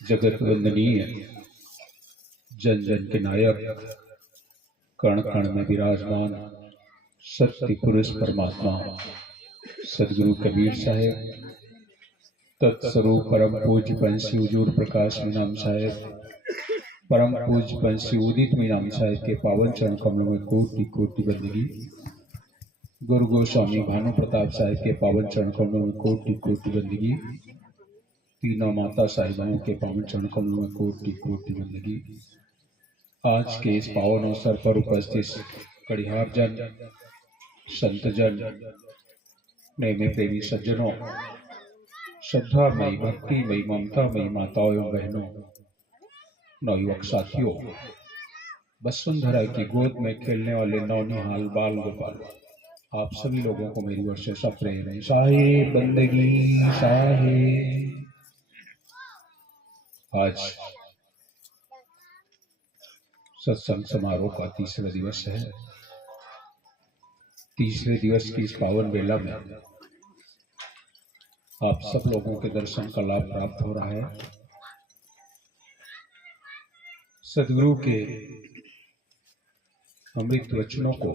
जगत वंदनीय, जन जन के नायक, कण कण में विराजमान सत्य पुरुष परमात्मा सदगुरु कबीर साहेब, तत्स्वरूप परम पूज्य पंछी हुजूर प्रकाश मीनाम साहेब, परम पूज्य पंछी उदित मीनाम साहेब के पावन चरण कमलों में कोटि कोटि बंदगी। गुरु गोस्वामी भानु प्रताप साहिब के पावन चरण कमलों में कोटि कोटि बंदगी। तीनों माता साहिबाओं के पावन चरण कमलों में कोटि कोटि बंदगी। आज के इस पावन अवसर पर उपस्थित कड़िहार जन, संत जन, नए प्रेमी सज्जनों, श्रद्धामयी, भक्तिमयी, ममतामयी माताओं एवं बहनों, नवयुवक साथियों, वसुंधरा की गोद में खेलने वाले नौनिहाल बाल गोपाल, आप सभी लोगों को मेरी ओर से सब प्रेम है। साहेब बंदगी साहेब। आज सत्संग समारोह का तीसरा दिवस है। तीसरे दिवस की इस पावन बेला में आप सब लोगों के दर्शन का लाभ प्राप्त हो रहा है। सदगुरु के अमृत वचनों को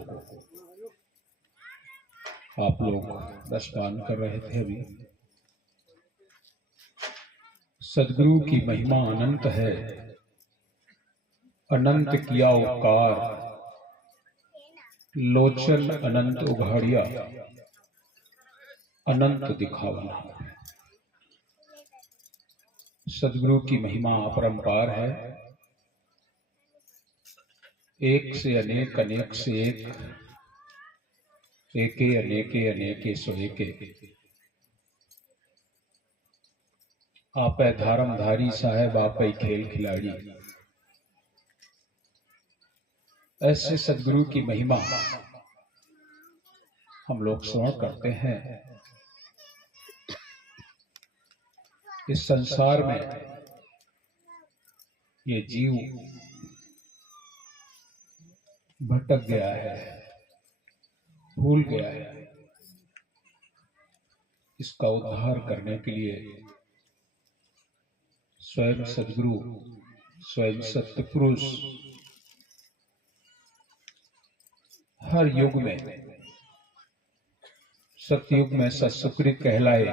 आप लोग दर्शन कर रहे थे। अभी सदगुरु की महिमा अनंत है, अनंत किया उपकार, लोचन अनंत उघाड़िया, अनंत दिखावना। सदगुरु की महिमा अपरंपार है, एक से अनेक, अनेक से एक, एके अनेके, अनेके सो एके। आपै धारमधारी साहेब, आपै खेल खिलाड़ी। ऐसे सदगुरु की महिमा हम लोग श्रवण करते हैं। इस संसार में ये जीव भटक गया है, भूल गया है। इसका उद्धार करने के लिए स्वयं सदगुरु, स्वयं सत्य पुरुष हर युग में, सतयुग में सत्सुकृत कहलाए,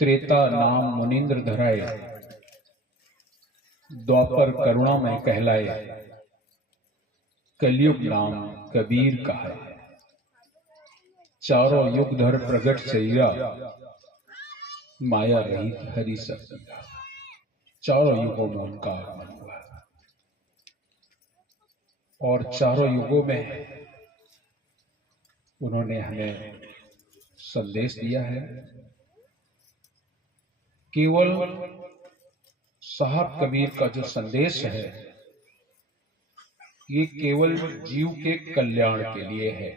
त्रेता नाम मुनीन्द्र धराए, द्वापर करुणा में कहलाए, कलयुग नाम कबीर कहा। चारों युग धर प्रगट सैया, माया रहित हरि सत्या। चारों युगों में उनका आगमन हुआ और चारों युगों में उन्होंने हमें संदेश दिया है। केवल साहब कबीर का जो संदेश है, ये केवल जीव के कल्याण के लिए है।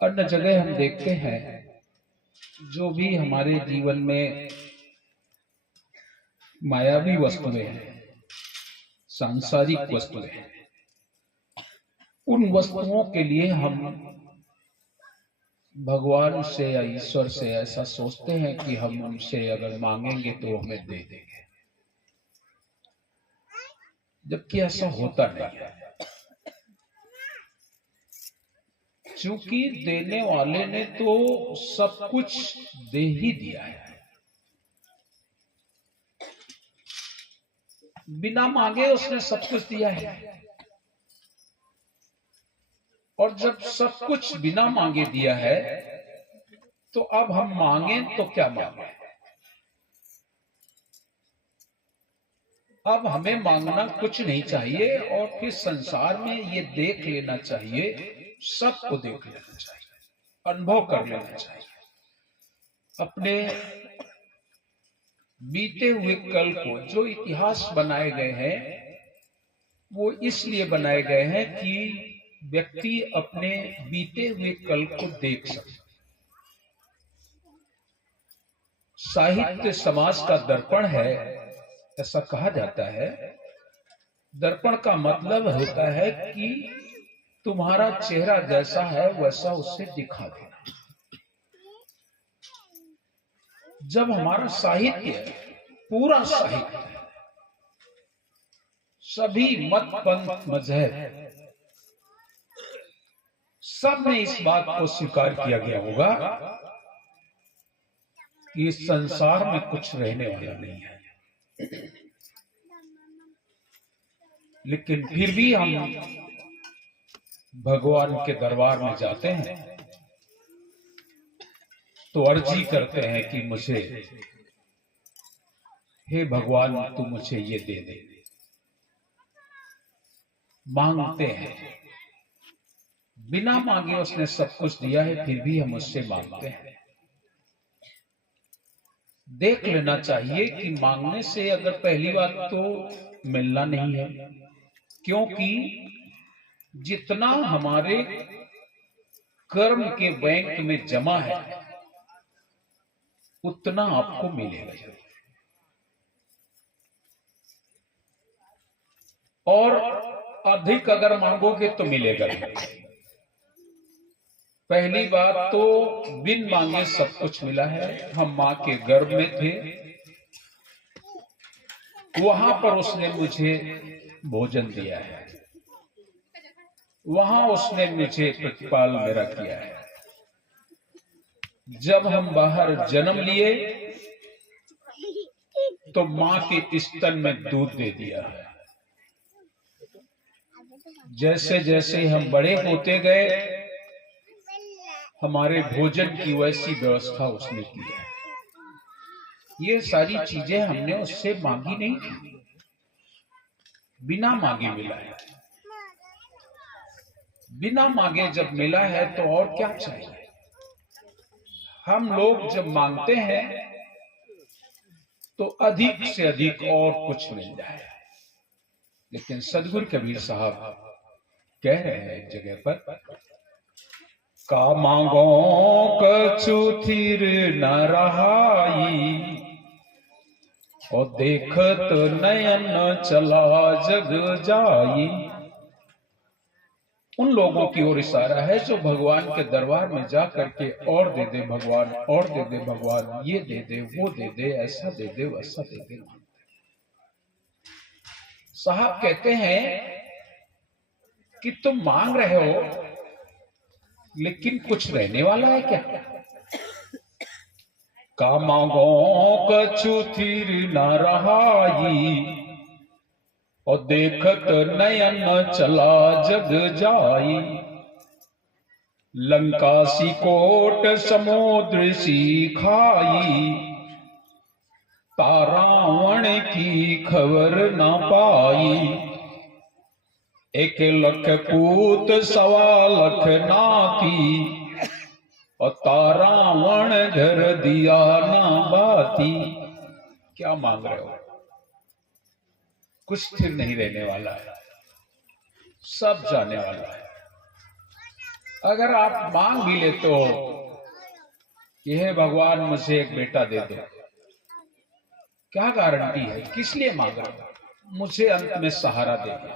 अन्य जगह हम देखते हैं, जो भी हमारे जीवन में मायावी वस्तुएं हैं, सांसारिक वस्तुएं हैं, उन वस्तुओं के लिए हम भगवान से या ईश्वर से ऐसा सोचते हैं कि हम उनसे अगर मांगेंगे तो हमें दे देंगे, जबकि ऐसा होता नहीं है। क्योंकि देने वाले ने तो सब कुछ दे ही दिया है। बिना मांगे उसने सब कुछ दिया है। और जब सब कुछ बिना मांगे दिया है, तो अब हम मांगे तो क्या मांगे? अब हमें मांगना कुछ नहीं चाहिए और फिर संसार में ये देख लेना चाहिए, सबको देख लेना चाहिए, अनुभव कर लेना चाहिए। अपने बीते हुए कल को, जो इतिहास बनाए गए हैं, वो इसलिए बनाए गए हैं कि व्यक्ति अपने बीते हुए कल को देख सके। साहित्य समाज का दर्पण है, ऐसा कहा जाता है। दर्पण का मतलब होता है कि तुम्हारा चेहरा जैसा है वैसा उससे दिखा देना। जब हमारा साहित्य है, पूरा साहित्य है, सभी मत पंथ मजहब सब में इस बात को स्वीकार किया गया होगा कि इस संसार में कुछ रहने वाला नहीं है, लेकिन फिर भी हम भगवान के दरबार में जाते हैं तो अर्जी करते हैं कि मुझे, हे भगवान तू मुझे ये दे दे। मांगते हैं, बिना मांगे उसने सब कुछ दिया है, फिर भी हम उससे मांगते हैं। देख लेना चाहिए कि मांगने से अगर पहली बात तो मिलना नहीं है, क्योंकि जितना हमारे कर्म के बैंक में जमा है उतना आपको मिलेगा, और अधिक अगर मांगोगे तो मिलेगा नहीं। पहली बात तो बिन मांगे सब कुछ मिला है। हम मां के गर्भ में थे, वहां पर उसने मुझे भोजन दिया है, वहां उसने मुझे प्रतिपाल मेरा किया है। जब हम बाहर जन्म लिए तो मां के स्तन में दूध दे दिया है। जैसे जैसे हम बड़े होते गए, हमारे भोजन की वैसी व्यवस्था उसने की है। ये सारी चीजें हमने उससे मांगी नहीं थी, बिना मांगे मिला है। बिना मांगे जब मिला है तो और क्या चाहिए। हम लोग जब मांगते हैं तो अधिक से अधिक और कुछ मिल जाए, लेकिन सदगुरु कबीर साहब कह रहे हैं एक जगह पर, का मांगो कछु थिर न रहाई, और देखत नयन चला जग जाई। उन लोगों की ओर इशारा है जो भगवान के दरबार में जा करके और दे दे भगवान, और दे दे भगवान, ये दे दे, वो दे दे, ऐसा दे दे, वैसा दे दे। साहब कहते हैं कि तुम मांग रहे हो, लेकिन कुछ रहने वाला है क्या? का मांगो कछु थिर न रहाई, और देखत नयन चला जग जाई। लंका सी कोट समुद्र सी खाई, तारावण की खबर न पाई। एक लख पूत सवा लख नाती, और तारावण घर दिया ना बाती। क्या मांग रहे हो? कुछ स्थिर नहीं रहने वाला है, सब जाने वाला है। अगर आप मांग भी लेते हो कि हे भगवान मुझे एक बेटा दे दो, क्या गारंटी है? किस लिए मांग रहे हो? मुझे अंत में सहारा दे दो,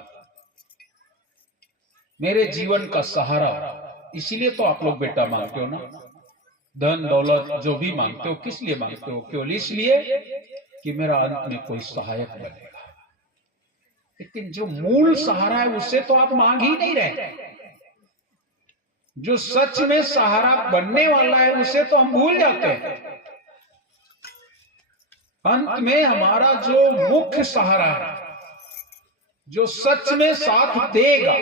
मेरे जीवन का सहारा। इसीलिए तो आप लोग बेटा मांगते हो ना। धन दौलत जो भी मांगते हो, किस लिए मांगते हो? केवल इसलिए कि मेरा अंत में कोई सहायक बनेगा। लेकिन जो मूल सहारा है उसे तो आप मांग ही नहीं रहे। जो सच में सहारा बनने वाला है उसे तो हम भूल जाते हैं। अंत में हमारा जो मुख्य सहारा है, जो सच में साथ देगा,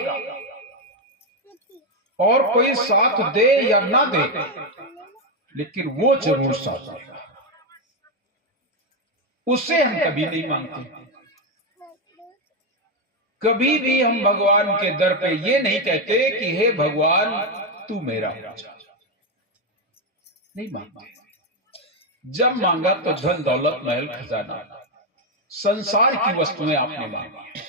और कोई साथ दे या ना दे, लेकिन वो जरूर साथ देगा, उसे हम कभी नहीं मांगते। कभी भी हम भगवान के दर पे ये नहीं कहते कि हे भगवान तू मेरा हो जा, नहीं मांगते। जब मांगा तो धन दौलत महल खजाना, संसार की वस्तुएं आपने मांगी।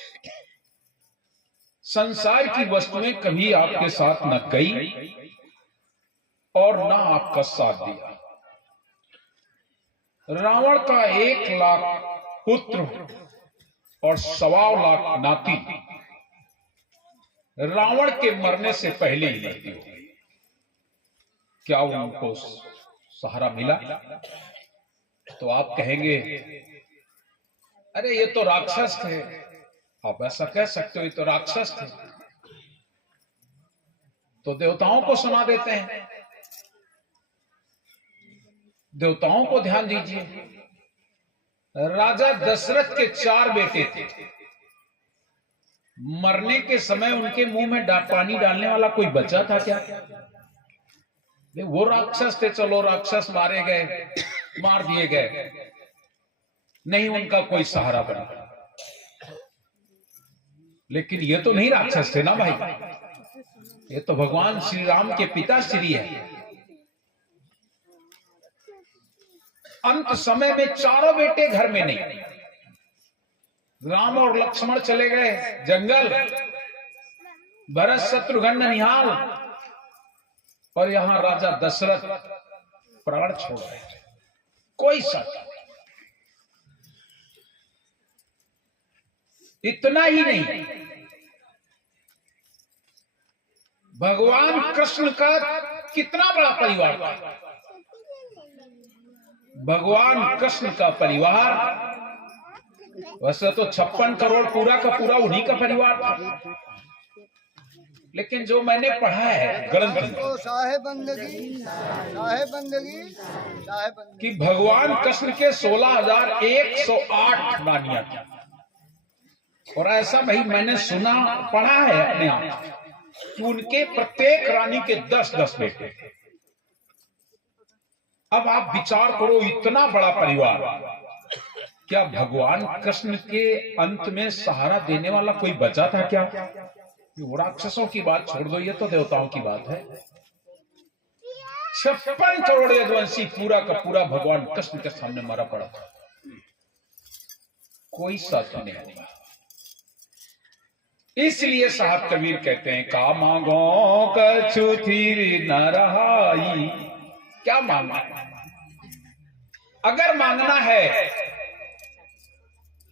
संसार की वस्तुएं कभी आपके साथ न गई और न आपका साथ दिया। रावण का 1 लाख पुत्र और 1.25 लाख नाती रावण के मरने से पहले ही मृत्यु हो गई। क्या उनको सहारा मिला? तो आप कहेंगे अरे ये तो राक्षस थे। आप ऐसा कह सकते हो, ये तो राक्षस थे। तो देवताओं को सुना देते हैं। देवताओं को ध्यान दीजिए। राजा दशरथ के 4 बेटे थे। मरने के समय उनके मुंह में पानी डालने वाला कोई बचा था क्या? वो राक्षस थे, चलो राक्षस मारे गए, मार दिए गए, नहीं उनका कोई सहारा बना। लेकिन ये तो नहीं राक्षस थे ना भाई, ये तो भगवान श्री राम के पिता श्री है। अंत समय में चारों बेटे घर में नहीं। राम और लक्ष्मण चले गए जंगल, भरत शत्रुघ्न निहाल, और यहां राजा दशरथ प्राण छोड़ रहे। कोई शक। इतना ही नहीं, भगवान कृष्ण का कितना बड़ा परिवार था। भगवान कृष्ण का परिवार वैसे तो 56 करोड़ पूरा का पूरा उन्हीं का परिवार था। लेकिन जो मैंने पढ़ा है ग्रंथ में कि भगवान कृष्ण के 16,108 रानियां थी। और ऐसा भाई मैंने सुना पढ़ा है अपने आप कि उनके प्रत्येक रानी के 10-10 बेटे। अब आप विचार करो, इतना बड़ा परिवार, क्या भगवान कृष्ण के अंत में सहारा देने वाला कोई बचा था क्या? वो राक्षसों की बात छोड़ दो, ये तो देवताओं की बात है। 56 करोड़ यदुवंशी पूरा का पूरा भगवान कृष्ण के सामने मरा पड़ा था। कोई साथी नहीं होगा। इसलिए साहब कबीर कहते हैं का मांगो कछु थीर न रहाई। क्या मांगना है? अगर मांगना है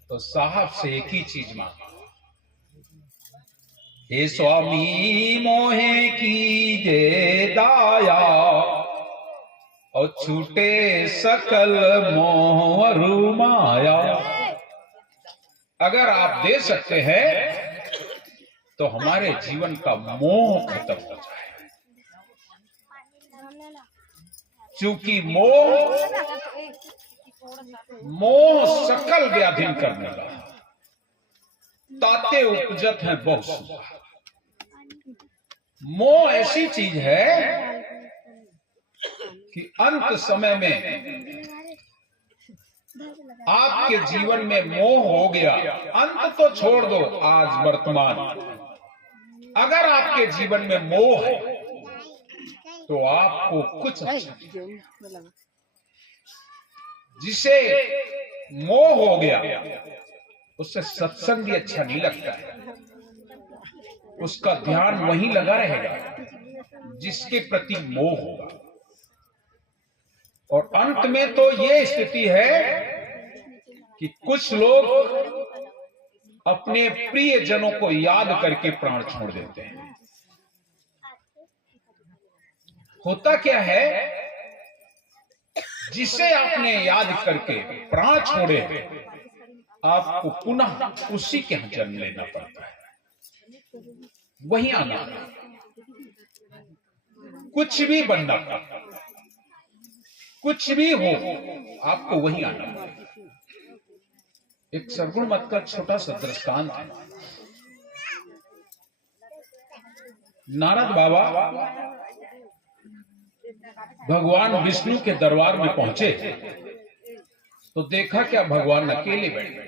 तो साहब से एक ही चीज मांगो, हे स्वामी मोहे की जे दाया और छूटे सकल मोह माया। अगर आप दे सकते हैं तो हमारे जीवन का मोह खत्म हो जाए। क्योंकि मोह सकल व्याधिन करने लगा। ताते उपजत है बहुत। मोह ऐसी चीज है कि अंत समय में आपके जीवन में मोह हो गया। अंत तो छोड़ दो, आज वर्तमान अगर आपके जीवन में मोह है तो आपको कुछ जिसे मोह हो गया उससे सत्संग भी अच्छा नहीं लगता है। उसका ध्यान वहीं लगा रहेगा जिसके प्रति मोह होगा। और अंत में तो ये स्थिति है कि कुछ लोग अपने प्रिय जनों को याद करके प्राण छोड़ देते हैं। होता क्या है, जिसे आपने याद करके प्राण छोड़े आपको पुनः उसी के यहाँ जन्म लेना पड़ता है, वहीं आना, कुछ भी बनना, कुछ भी हो आपको वहीं आना। एक सरगुण मत का छोटा सा दृष्टांत है। नारद बाबा भगवान विष्णु के दरबार में पहुंचे तो देखा क्या भगवान अकेले बैठे।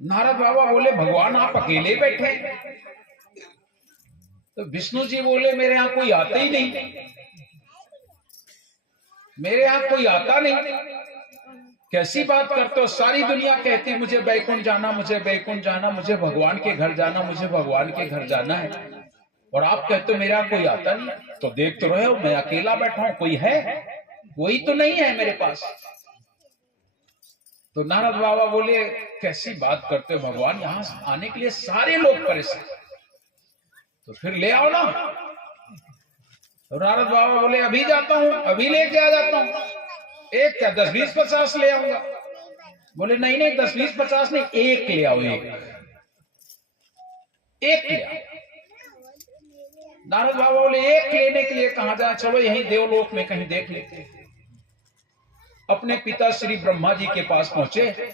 नारद बाबा बोले भगवान आप अकेले बैठे? तो विष्णु जी बोले मेरे यहां कोई आता ही नहीं, मेरे यहां कोई आता नहीं। कैसी बात करते हो? सारी दुनिया कहती मुझे बैकुंठ जाना, मुझे बैकुंठ जाना, मुझे भगवान के घर जाना, मुझे भगवान के घर जाना है, और आप कहते हो मेरे यहां कोई आता नहीं। तो देख तो रहे हो मैं अकेला बैठा हूं, कोई है? कोई तो नहीं है मेरे पास। तो नारद बाबा बोले कैसी बात करते हो, भगवान यहां आने के लिए सारे लोग परेशान, तो फिर ले आओ ना। तो नारद बाबा बोले अभी जाता हूं, अभी लेके आ जाता हूं। एक क्या 10 20 50 ले आऊंगा। बोले नहीं नहीं 10 20 50 नहीं, एक ले आओ, एक ले आओ। नारद बाबा बोले एक लेने के लिए कहां जाए, चलो यहीं देवलोक में कहीं देख लेते। अपने पिता श्री ब्रह्मा जी के पास पहुंचे,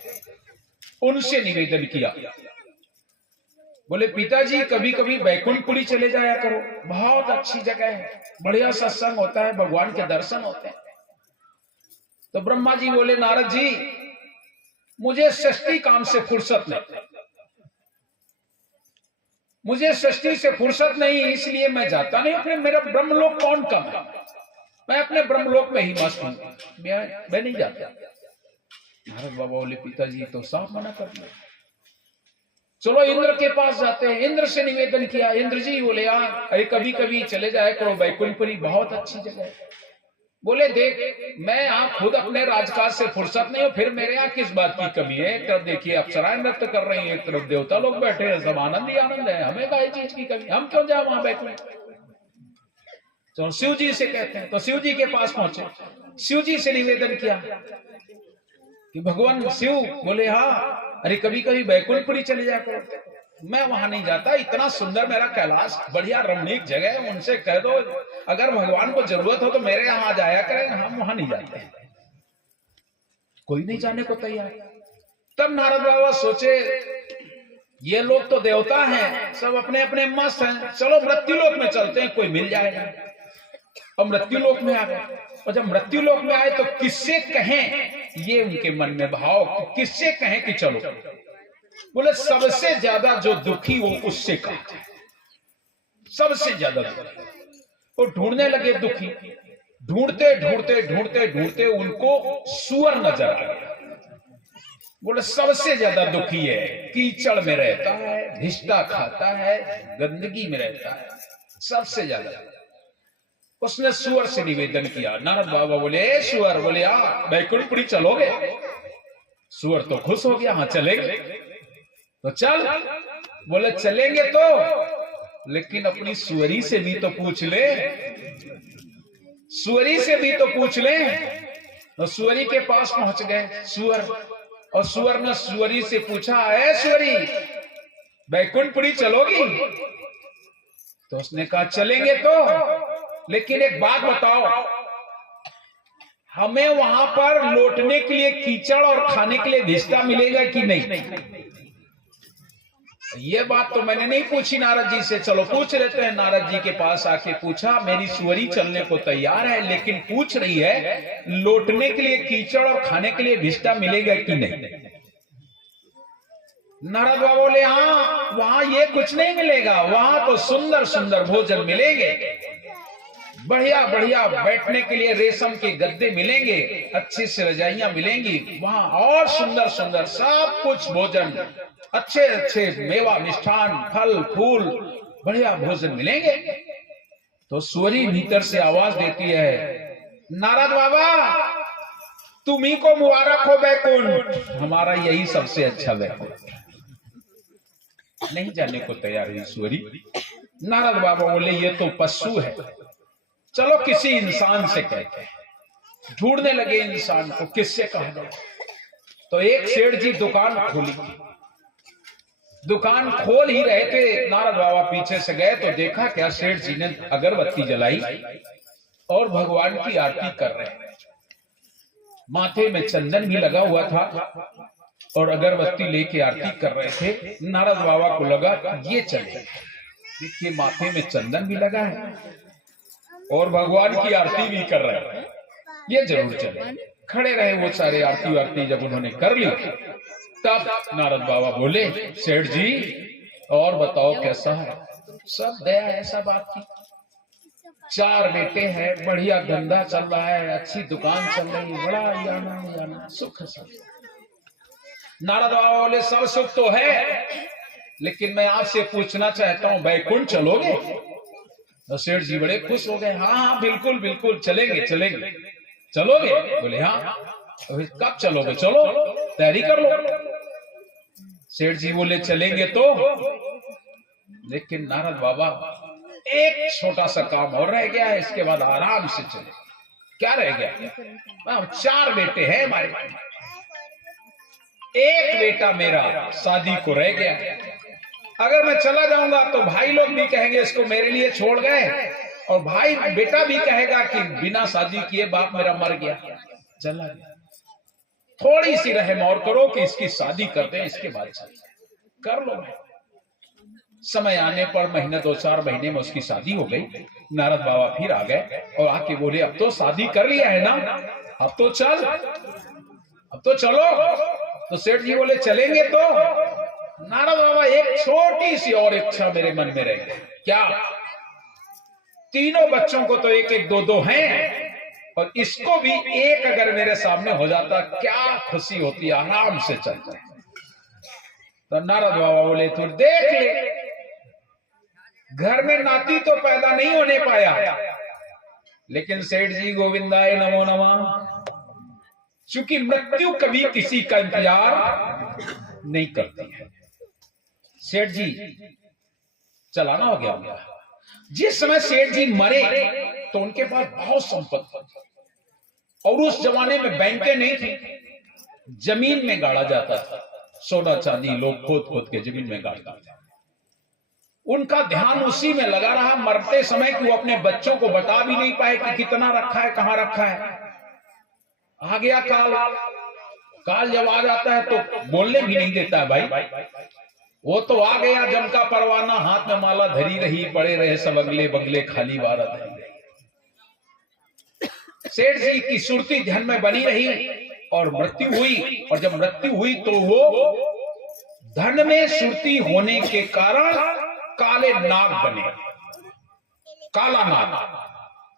उनसे निवेदन किया। बोले पिताजी कभी कभी बैकुंठपुरी चले जाया करो, बहुत अच्छी जगह है, बढ़िया सत्संग होता है, भगवान के दर्शन होते हैं। तो ब्रह्मा जी बोले नारद जी मुझे सृष्टि काम से फुर्सत नहीं, मुझे सृष्टि से फुर्सत नहीं, इसलिए मैं जाता नहीं। फिर मेरा ब्रह्मलोक कौन कम है, मैं अपने ब्रह्मलोक में ही मस्त हूं, मैं नहीं जाता। नारद बाबा बोले पिताजी तो साफ मना कर दिया। चलो इंद्र के पास जाते हैं। इंद्र से निवेदन किया। इंद्र जी बोले यार अरे कभी कभी चले जाए करो बैकुंठपुरी, बहुत अच्छी जगह है। बोले देख मैं यहाँ खुद अपने राजकाज से फुर्सत नहीं हो, फिर मेरे यहाँ किस बात की कमी है। एक तरफ देखिए अप्सराएं नृत्य कर रही हैं, एक तरफ देवता लोग बैठे हैं, सब आनंद ही आनंद है, हमें काहे चीज की कमी, हम क्यों जाए वहां बैकुंठ। तो शिव जी से कहते हैं। तो शिव जी के पास पहुंचे, शिव जी से निवेदन किया कि भगवान शिव बोले हाँ अरे कभी कभी बैकुंठपुरी चले जाया करो। मैं वहां नहीं जाता, इतना सुंदर मेरा कैलाश, बढ़िया रमणीक जगह है, उनसे कह दो अगर भगवान को जरूरत हो तो मेरे यहाँ जाया करें, हम वहां नहीं जाते। कोई नहीं जाने को तैयार। तब नारद बाबा सोचे ये लोग तो देवता हैं, सब अपने अपने मस्त हैं, चलो मृत्युलोक में चलते हैं, कोई मिल जाएगा। और मृत्युलोक में आ गए। और जब मृत्युलोक में आए तो किससे कहें, ये उनके मन में भाव, किससे कहें कि चलो। बोले सबसे ज्यादा जो दुखी हो उससे कहा, सबसे ज्यादा दुखी। वो ढूंढने लगे दुखी, ढूंढते ढूंढते ढूंढते ढूंढते उनको सूअर नजर आ गया। बोले सबसे ज्यादा दुखी है, कीचड़ में रहता है, धिष्टा खाता है, गंदगी में रहता है, सबसे ज्यादा। उसने सूअर से निवेदन किया। नारद बाबा बोले सूअर, बोले हाँ बैकुंठपुरी चलोगे। सूअर तो खुश हो गया, हाँ चलेंगे। तो चल, बोले चलेंगे तो लेकिन अपनी सुअरी से भी तो पूछ ले, सुअरी से भी तो पूछ ले। तो सुअरी के पास पहुंच गए सूअर, और सूअर ने सुअरी से पूछा है सुअरी बैकुंठपुरी चलोगी। तो उसने कहा चलेंगे तो, लेकिन एक बात बताओ हमें वहां पर लौटने के लिए कीचड़ और खाने के लिए धिष्टा मिलेगा कि नहीं। ये बात तो मैंने नहीं पूछी नारद जी से, चलो पूछ लेते हैं। नारद जी के पास आके पूछा, मेरी सुअरी चलने को तैयार है, लेकिन पूछ रही है लौटने के लिए कीचड़ और खाने के लिए भिष्टा मिलेगा कि नहीं। नारद बाबा बोले हाँ वहां ये कुछ नहीं मिलेगा, वहां तो सुंदर सुंदर भोजन मिलेंगे, बढ़िया बढ़िया बैठने के लिए रेशम के गद्दे मिलेंगे, अच्छी सी रजाइयां मिलेंगी वहां, और सुंदर सुंदर सब कुछ भोजन, अच्छे अच्छे मेवा मिष्ठान फल फूल, बढ़िया भोजन मिलेंगे। तो सुअरी भीतर से आवाज देती है, नारद बाबा तुम्ही को मुबारक हो बैकुंठ, हमारा यही सबसे अच्छा बैकुंठ। नहीं जाने को तैयार हुई सुअरी। नारद बाबा बोले ये तो पशु है, चलो किसी इंसान से कहते हैं। ढूंढने लगे इंसान को, किससे कहा जाए। तो एक सेठ जी दुकान खोली, दुकान खोल ही रहे थे, नारद बाबा पीछे से गए तो देखा क्या सेठ जी ने अगरबत्ती जलाई और भगवान की आरती कर रहे हैं। माथे में चंदन भी लगा हुआ था और अगरबत्ती लेके आरती कर रहे थे। नारद बाबा को लगा ये चले, देखिए माथे में चंदन भी लगा है और भगवान की आरती भी कर रहे हैं, ये जरूर चले। खड़े रहे वो सारे, आरती वारती जब उन्होंने कर ली तब नारद बाबा बोले सेठ जी और बताओ कैसा है। सब दया ऐसा बात की, 4 बेटे हैं, बढ़िया धंधा चल रहा है, अच्छी दुकान चल रही है, बड़ा आनंद सुख सब। नारद बाबा बोले सब सुख तो है, लेकिन मैं आपसे पूछना चाहता हूं बैकुंठ चलोगे। तो सेठ जी बड़े खुश हो गए, हाँ हाँ बिल्कुल बिल्कुल चलेंगे चलेंगे। चलोगे? बोले हाँ। तो कब चलोगे? चलो तैयारी कर लो। सेठ जी बोले चलेंगे तो, लेकिन नारद बाबा एक छोटा सा काम और रह गया है, इसके बाद आराम से चले। क्या रह गया? 4 बेटे हैं हमारे, एक बेटा मेरा शादी को रह गया। अगर मैं चला जाऊंगा तो भाई लोग भी कहेंगे इसको मेरे लिए छोड़ गए, और भाई बेटा भी कहेगा कि बिना शादी किए बाप मेरा मर गया, चला गया। थोड़ी सी रहम और करो कि इसकी शादी कर दें, इसके बाद कर लो। समय आने पर महीने 2-4 महीने में उसकी शादी हो गई। नारद बाबा फिर आ गए और आके बोले अब तो शादी कर लिया है ना, अब तो चल, अब तो चलो। तो सेठ जी बोले चलेंगे तो। नारद बाबा एक छोटी सी और इच्छा मेरे मन में रह गई। क्या? तीनों बच्चों को तो 1-1, 2-2 हैं, और इसको भी एक अगर मेरे सामने हो जाता क्या खुशी होती, आराम से चलता। तो नारद बाबा बोले तू देख ले, घर में नाती तो पैदा नहीं होने पाया, लेकिन सेठ जी गोविंदाय नमो नमः, चूंकि मृत्यु कभी किसी का इंतजार नहीं करती है। सेठ जी चलाना हो गया। जिस समय सेठ जी मरे तो उनके पास बहुत संपत्ति, और उस जमाने में बैंकें नहीं थी, जमीन में गाड़ा जाता था, सोना चांदी लोग खोद खोद के जमीन में गाड़ते थे। उनका ध्यान उसी में लगा रहा मरते समय कि वो अपने बच्चों को बता भी नहीं पाए कि कितना रखा है, कहां रखा है। आ गया काल जब आ जाता है तो बोलने भी नहीं देता है भाई। वो तो आ गया जम का परवाना, हाथ में माला धरी रही, पड़े रहे सब अगले बगले खाली वारा धरी रही। सेठ जी की सुरती ध्यान में बनी रही और मृत्यु हुई, और जब मृत्यु हुई तो वो धन में सुरती होने के कारण काले नाग बने, काला नाग,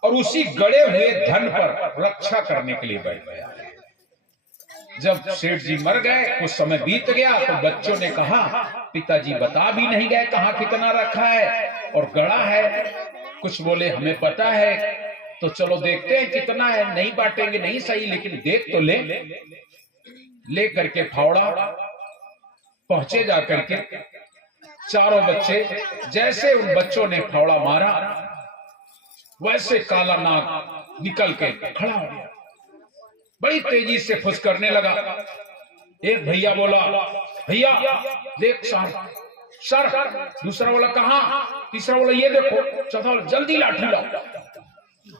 और उसी गड़े हुए धन पर रक्षा करने के लिए बैठ गया। जब सेठ जी मर गए, कुछ समय बीत गया तो बच्चों ने कहा पिताजी बता भी नहीं गए कहां कितना रखा है और गड़ा है। कुछ बोले हमें पता है, तो चलो देखते हैं कितना है, नहीं बांटेंगे नहीं सही, लेकिन देख तो ले करके फावड़ा पहुंचे जा करके। चारों बच्चे, जैसे उन बच्चों ने फावड़ा मारा वैसे काला नाग निकल के खड़ा हो गया, बड़ी तेजी से फुसकरने लगा। एक भैया बोला भैया देख सर, दूसरा बोला कहां, तीसरा बोला ये देखो, चौथा बोला जल्दी लाठी लाओ।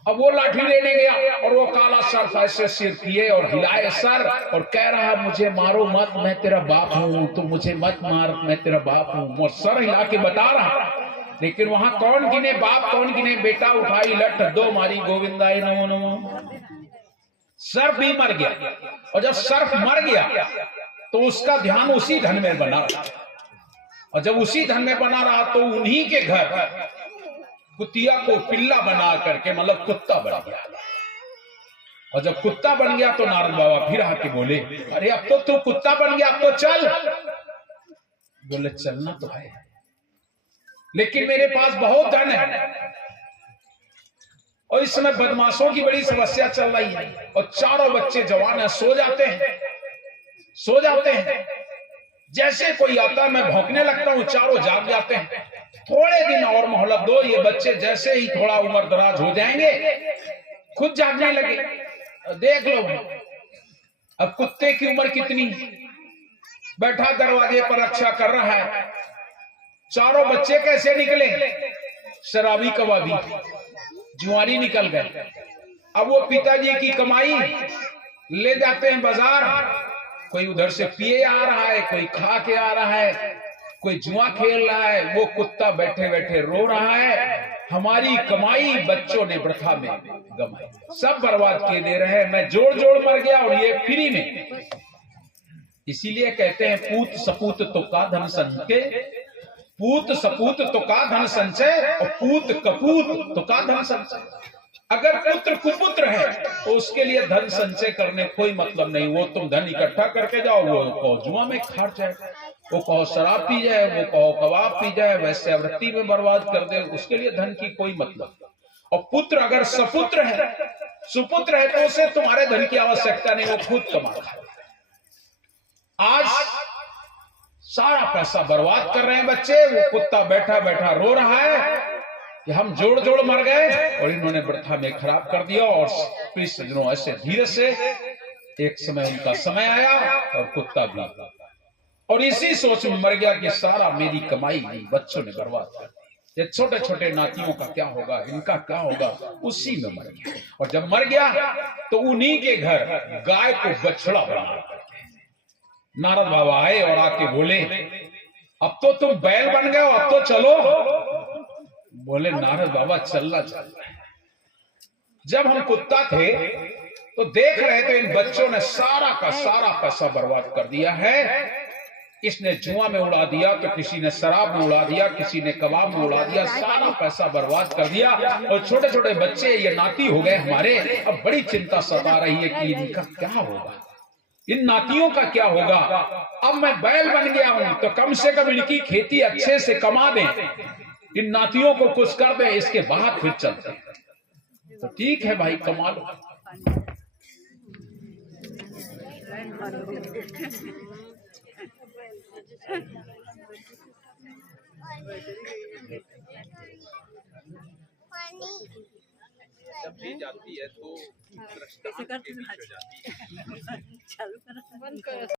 अब वो लाठी लेने गया और वो काला सर्फ ऐसे सिर किए और हिलाए सर, और कह रहा मुझे मारो मत, मैं तेरा बाप हूं, तो मुझे मत मार, मैं तेरा बाप हूं। वो सर हिला के बता रहा, लेकिन वहां कौन गिने बाप, कौन गिने बेटा। उठाई लठ 2 मारी, गोविंदाय नमो नमो। सर्फ भी मर गया, और जब सर्फ मर गया तो उसका ध्यान उसी धन में बना रहा, और जब उसी धन में बना रहा तो उन्हीं के घर कुतिया को पिल्ला बना करके, मतलब कुत्ता बन गया। और जब कुत्ता बन गया तो नारद बाबा फिर आके बोले अरे अब तो तू कुत्ता बन गया, अब तो चल। बोले चलना तो है, लेकिन मेरे पास बहुत धन है, और इस समय बदमाशों की बड़ी समस्या चल रही है, और चारों बच्चे जवान है, सो जाते हैं। जैसे कोई आता है मैं भौंकने लगता हूं, चारों जाग जाते हैं। थोड़े दिन और मोहलत दो, ये बच्चे जैसे ही थोड़ा उम्र दराज हो जाएंगे खुद जागने लगे। देख लो अब कुत्ते की उम्र कितनी, बैठा दरवाजे पर रक्षा कर रहा है। चारों बच्चे कैसे निकले, शराबी कबाबी जुआरी निकल गए। अब वो पिताजी की कमाई ले जाते हैं बाजार, कोई उधर से पिए आ रहा है, कोई खा के आ रहा है, कोई जुआ खेल रहा है, वो कुत्ता बैठे बैठे रो रहा है हमारी कमाई बच्चों ने वृथा में गंवाई, सब बर्बाद किए दे रहे हैं, मैं जोड़ जोड़ मर गया और ये फ्री में। इसीलिए कहते हैं पूत सपूत तो का धन संचय, पूत सपूत तो का धन संचय, और पूत कपूत तो का धन संचय। अगर पुत्र कुपुत्र है तो उसके लिए धन संचय करने कोई मतलब नहीं। वो तुम धन इकट्ठा करके जाओ, वो कहो जुआ में खाट जाए, वो कहो शराब पी जाए, वो कहो कबाब पी जाए, वैसे आवृत्ति में बर्बाद कर दे, उसके लिए धन की कोई मतलब। और पुत्र अगर सपुत्र है, सुपुत्र है, तो उसे तुम्हारे धन की आवश्यकता नहीं, वो खुद कमा खाए। आज सारा पैसा बर्बाद कर रहे हैं बच्चे, वो कुत्ता बैठा बैठा रो रहा है, कि हम जोड़ जोड़ मर गए और इन्होंने वृथा में खराब कर दिया। और प्रिय सज्जनों, ऐसे धीरे से एक समय उनका समय आया और कुत्ता भी, और इसी सोच में मर गया कि सारा मेरी कमाई इन बच्चों ने बर्बाद कर दी, ये छोटे छोटे नातियों का क्या होगा, इनका क्या होगा। उसी में मर गया। और जब मर गया तो उन्हीं के घर गाय को बछड़ा बना करके नारद बाबा आए और आके बोले, अब तो तुम बैल बन गए हो, अब तो चलो। बोले नारद बाबा चलना चाहिए। जब हम कुत्ता थे तो देख रहे थे इन बच्चों ने सारा का सारा पैसा बर्बाद कर दिया है। इसने जुआ में उड़ा दिया, तो किसी ने शराब में उड़ा दिया, किसी ने कबाब में उड़ा दिया, सारा पैसा बर्बाद कर दिया। और छोटे छोटे बच्चे ये नाती हो गए हमारे। अब बड़ी चिंता सता रही है कि इनका क्या होगा, इन नातियों का क्या होगा। अब मैं बैल बन गया हूं तो कम से कम इनकी खेती अच्छे से कमा दें, इन नातियों को कुछ कर दें, इसके बाद फिर चलते हैं। तो ठीक है भाई, कमा लो। जब भी जाती है तो दृष्टा हो जाती है।